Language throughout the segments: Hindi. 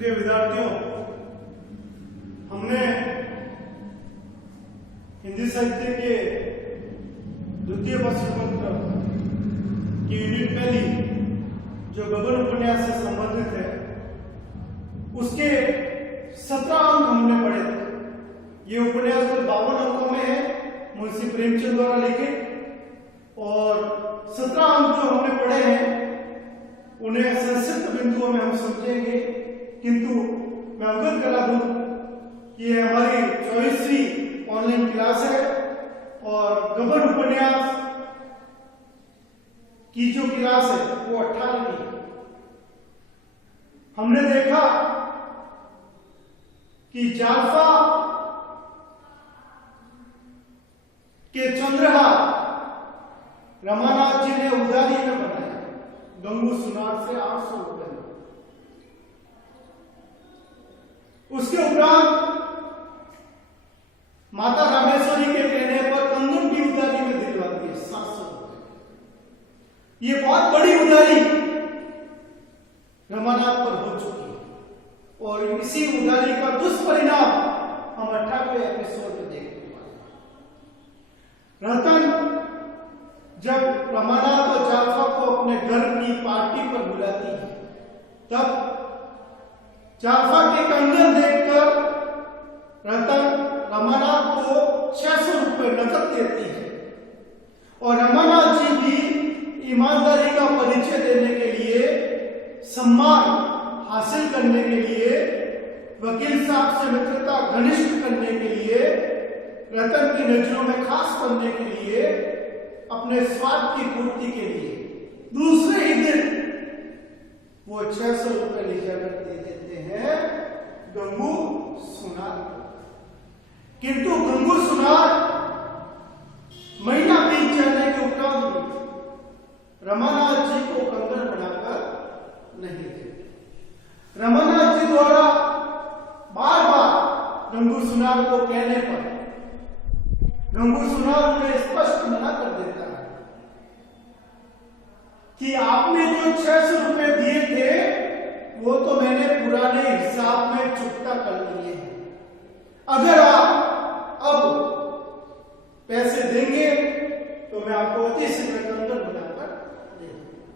प्रिय विद्यार्थियों, हमने हिंदी साहित्य के द्वितीय प्रश्न पत्र की यूनिट पहली जो गगन उपन्यास से संबंधित है उसके 17 अंक हमने पढ़े थे। ये उपन्यास कुल 52 अंकों में है, मुंशी प्रेमचंद द्वारा लिखित, और 17 अंक जो हमने पढ़े हैं उन्हें संक्षिप्त बिंदुओं में हम समझेंगे। किंतु मैं अवगत करा दूं कि ये हमारी 24वीं ऑनलाइन क्लास है और गबन उपन्यास की जो क्लास है वो 18वीं है। हमने देखा कि जालफा के चंद्रहार रमानाथ जी ने उदारी में बनाया गंगू सुनार से 800 रुपए में। उसके उपरांत माता रामेश्वरी के कहने पर कंगन की उदारी में दिलवाती है 700 रुपए। ये बहुत बड़ी उदारी रमानाथ पर हो चुकी है और इसी उदारी का दुष्परिणाम हम 18वें एपिसोड में देखने वाले हैं। रतन जब रमानाथ और जालफा को अपने घर की पार्टी पर बुलाती है तब जालफा के कंगन देखकर रतन रमानाथ को 600 रुपए नकद देती है और रमानाथ जी भी ईमानदारी का परिचय देने के लिए, सम्मान हासिल करने के लिए, वकील साहब से मित्रता घनिष्ठ करने के लिए, रतन की नजरों में खास करने के लिए, अपने स्वाद की पूर्ति के लिए दूसरे ही दिन वो 600 रुपए ले जाकर दे देते हैं गंगू सुनार को। किंतु गंगू सुनार महीना बीत जाने के उपरांत रमानाथ जी को कंगन बनाकर नहीं देते। रमानाथ जी द्वारा बार बार गंगू सुनार को कहने पर गंगू सुनार उन्हें स्पष्ट मना कर देता है कि आपने जो 600 रुपए दिए थे वो तो मैंने पुराने हिसाब में चुकता कर लिए हैं। अगर आप अब पैसे देंगे तो मैं आपको अति शीघ्र कंगन बनाकर दे दूंगा।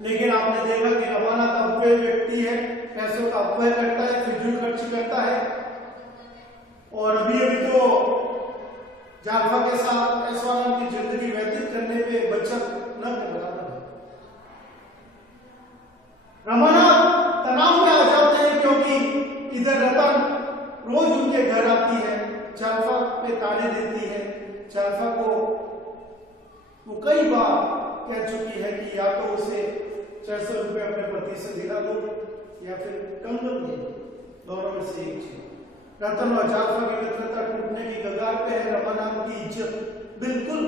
लेकिन आपने देखा कि रमानाथ अपव्यय व्यक्ति है, पैसों का अपव्यय करता है, फिजूल खर्च करता है और अभी अभी तो जालफा के साथ ऐश्वर्या की जिंदगी व्यतीत करने पे बचत न के बराबर है। रमानाथ तनाव में आ जाते हैं क्योंकि इधर रतन रोज उनके घर आती है, जालफा पे ताने देती है। जालफा को वो कई बार कह चुकी है कि या तो उसे 600 रुपए अपने पति से दिला दो या फिर कंगन दे दो, दोनों में से एक चीज। रतन और जालफा की मित्रता टूटने की कगार पे है। रमानाथ की इज्जत बिल्कुल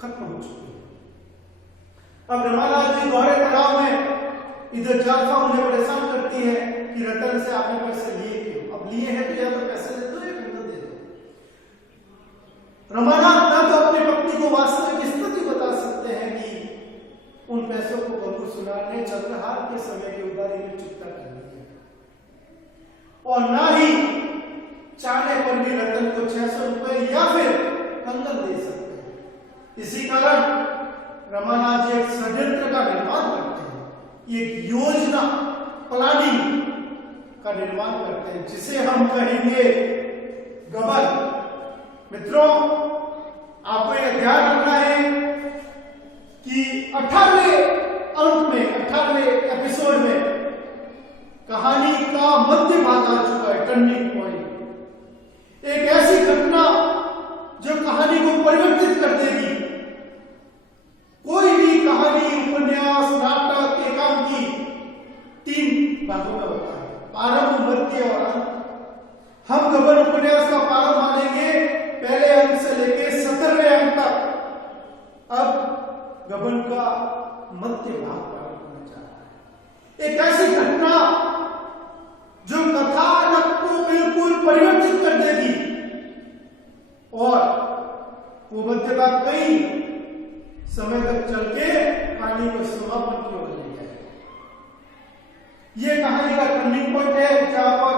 खत्म हो चुकी है। अब रमानाथ जी दोहरे तनाव में, इधर जालफा उन्हें परेशान करती है कि रतन से आपने पैसे लिए क्यों? अब लिए हैं तो या तो पैसे दे दो या कंगन दे दो। रमानाथ न तो अपनी पत्नी को वास्तविक स्थिति बता सकते हैं कि उन पैसों को गंगू सुनार ने चंद्रहार के समय की उदारी में चुकता कर लिया और ना ही चाहने पर भी रतन को 600 रुपए या फिर कंगन दे सकते हैं। इसी कारण रमानाथ जी एक षड्यंत्र का निर्माण करते हैं, एक योजना प्लानिंग का निर्माण करते हैं जिसे हम कहेंगे गबन। मित्रों, आपको यह ध्यान रखना है कि 18वें अंक में, 18वें एपिसोड में कहानी का मध्य भाग आ चुका है, टर्निंग पॉइंट। एक ऐसी घटना जो कहानी को परिवर्तित कर देगी। कोई भी कहानी, उपन्यास, नाटक, एकांकी 3 भागों में होता है, प्रारंभ, मध्य और अंत। हम गबन उपन्यास का प्रारंभ मानेंगे पहले अंक से लेकर 17वें अंक तक। अब गबन का मध्य भाग प्रारंभ होने जा रहा है। एक ऐसी घटना जो कथानक को बिल्कुल परिवर्तित कर देगी और वो मध्य भाग कई समय तक चल के कहानी को समापन की ओर ले जाएगा। ये कहानी का टर्निंग पॉइंट है जहां पर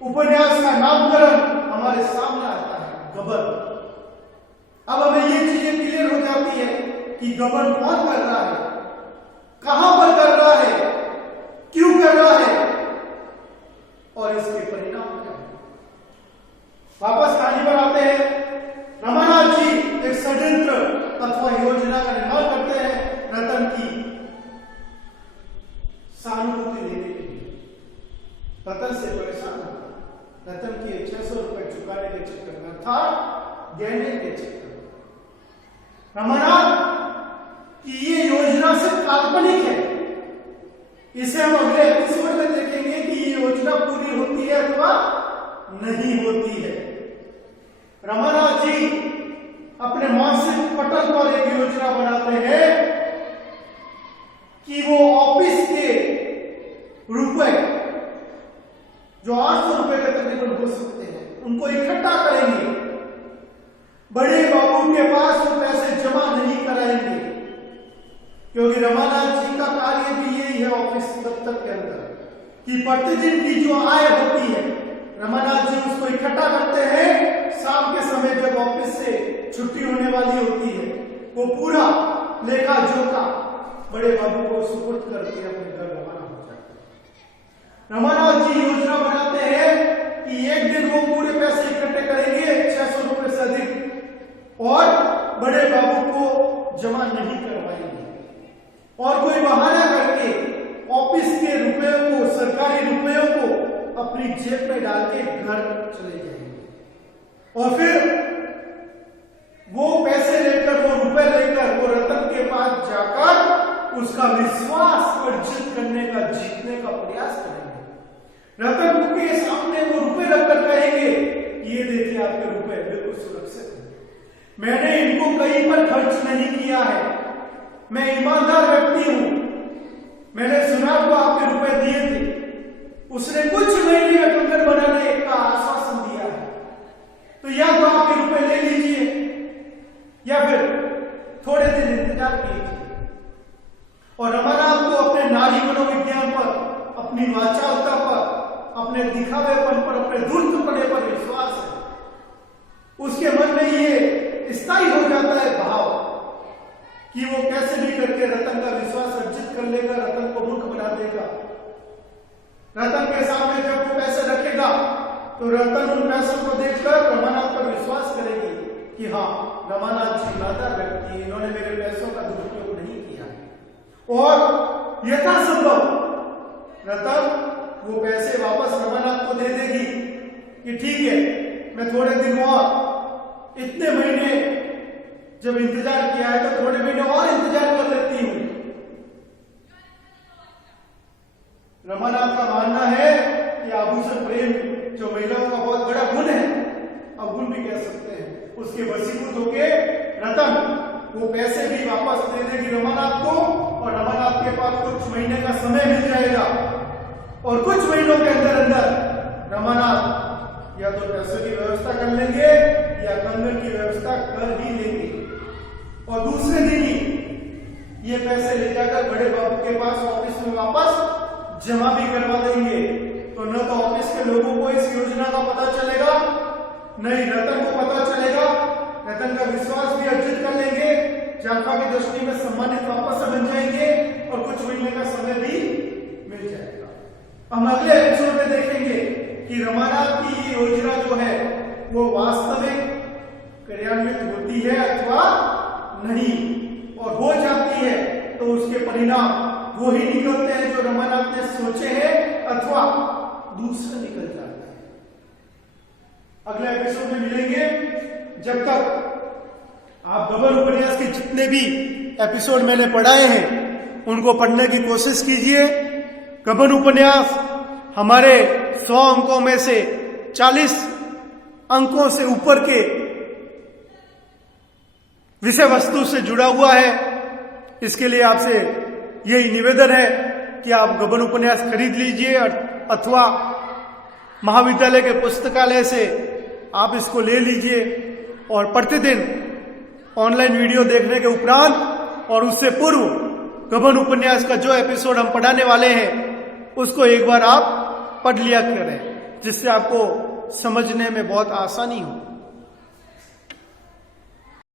उपन्यास का नामकरण हमारे सामने आता है, गबन। अब हमें ये चीजें क्लियर हो जाती है कि गबन कौन कर रहा है, कहां पर कर रहा है, क्यों कर रहा है और इसके परिणाम क्या है। वापस कहानी पर आते हैं। रमानाथ जी एक षड्यंत्र अथवा योजना का निर्माण करते हैं रतन की सहानुभूति लेने के लिए। रतन से परेशान होता, रतन के 600 रुपए चुकाने के चक्कर में अर्थात देने के चक्कर में। रमानाथ की ये योजना सिर्फ काल्पनिक है, इसे हम अगले एपिसोड में देखेंगे कि ये योजना पूरी होती है अथवा नहीं होती है। रमानाथ जी अपने मानसिक पटल पर एक योजना बनाते हैं कि वो ऑफिस के रुपए जो 800 रुपए के तकरीबन हो सकते हैं उनको इकट्ठा करेंगे, बड़े बाबू के पास वो पैसे जमा नहीं कराएंगे, क्योंकि रमानाथ जी का कार्य भी यही है ऑफिस दफ्तर के अंदर कि प्रतिदिन की जो आय होती है रमानाथ जी उसको इकट्ठा करते हैं। शाम के समय जब ऑफिस से छुट्टी होने वाली होती है वो पूरा लेखा जोखा बड़े बाबू को सुपुर्द करके अपने घर रवाना हो जाते हैं। रमानाथ जी योजना बनाते हैं कि एक दिन वो पूरे पैसे इकट्ठे करेंगे 600 रुपए से अधिक और बड़े बाबू को जमा नहीं करवाएंगे और कोई बहाना करके ऑफिस के रुपयों को, सरकारी रुपयों को अपनी जेब में डाल के घर चले जाएंगे और फिर वो पैसे लेकर, वो रुपए लेकर वो रतन के पास जाकर उसका विश्वास अर्जित करने का, जीतने का प्रयास करेंगे। रतन के सामने वो रुपए रखकर कहेंगे ये देखिए आपके रुपए बिल्कुल सुरक्षित है, मैंने इनको कहीं पर खर्च नहीं किया है, मैं ईमानदार व्यक्ति हूं, मैंने सुना को आपके रुपए दिए थे, उसने कुछ महीने में कंगन बनाने का आश्वासन दिया है, तो या तो आपके रुपए ले लीजिए या फिर थोड़े दिन इंतजार कीजिए। और रमानाथ को अपने नारी मनोविज्ञान पर, अपनी वाचालता पर, अपने दिखावेपन पर, अपने धूर्तपने पर विश्वास है। उसके मन में ये स्थायी हो जाता है भाव कि वो कैसे भी करके रतन का विश्वास अर्जित कर लेगा, रतन को मूर्ख बना देगा। रतन के सामने जब वो पैसे रखेगा तो रतन उन पैसों को देखकर रमानाथ पर विश्वास करेगी कि हाँ रमानाथ जी ईमानदार व्यक्ति है, इन्होंने मेरे पैसों का दुरुपयोग नहीं किया और यथासंभव रतन वो पैसे वापस रमानाथ को दे देगी कि ठीक है मैं थोड़े दिन और, इतने महीने जब इंतजार किया है तो थोड़े महीने और इंतजार कर लेती हूं। रमानाथ का मानना है कि आभूषण प्रेम जो महिलाओं का बहुत बड़ा गुण है, अवगुण भी कह सकते हैं, उसके वशीभूत होके रतन वो पैसे भी वापस दे देगी रमानाथ को और रमानाथ के पास कुछ महीने का समय मिल जाएगा और कुछ महीनों के अंदर अंदर रमानाथ या तो पैसे की व्यवस्था कर लेंगे या कंगन की व्यवस्था कर ही लेंगे और दूसरे दिन ही ये पैसे ले जाकर बड़े बाबू के पास ऑफिस में वापस जमा भी करवा देंगे। तो न तो ऑफिस के लोगों को इस योजना का पता चलेगा, न ही रतन को पता चलेगा, रतन का विश्वास भी अर्जित कर लेंगे, जानका की दृष्टि में सम्मानित वापस से बन जाएंगे और कुछ महीने का समय भी मिल जाएगा। हम अगले एपिसोड में देखेंगे कि रमानाथ की ये योजना जो है वो वास्तविक क्रियान्वित होती है अथवा नहीं, और हो जाती है तो उसके परिणाम वो ही निकलते हैं जो रमानाथ ने सोचे हैं अथवा दूसरे निकल जाते हैं। अगले एपिसोड में मिलेंगे। जब तक आप गबन उपन्यास के जितने भी एपिसोड मैंने पढ़ाए हैं उनको पढ़ने की कोशिश कीजिए। गबन उपन्यास हमारे 100 अंकों में से 40 अंकों से ऊपर के विषय वस्तु से जुड़ा हुआ है। इसके लिए आपसे यही निवेदन है कि आप गबन उपन्यास खरीद लीजिए अथवा महाविद्यालय के पुस्तकालय से आप इसको ले लीजिए और प्रतिदिन ऑनलाइन वीडियो देखने के उपरांत और उससे पूर्व गबन उपन्यास का जो एपिसोड हम पढ़ाने वाले हैं उसको एक बार आप पढ़ लिया करें, जिससे आपको समझने में बहुत आसानी हो।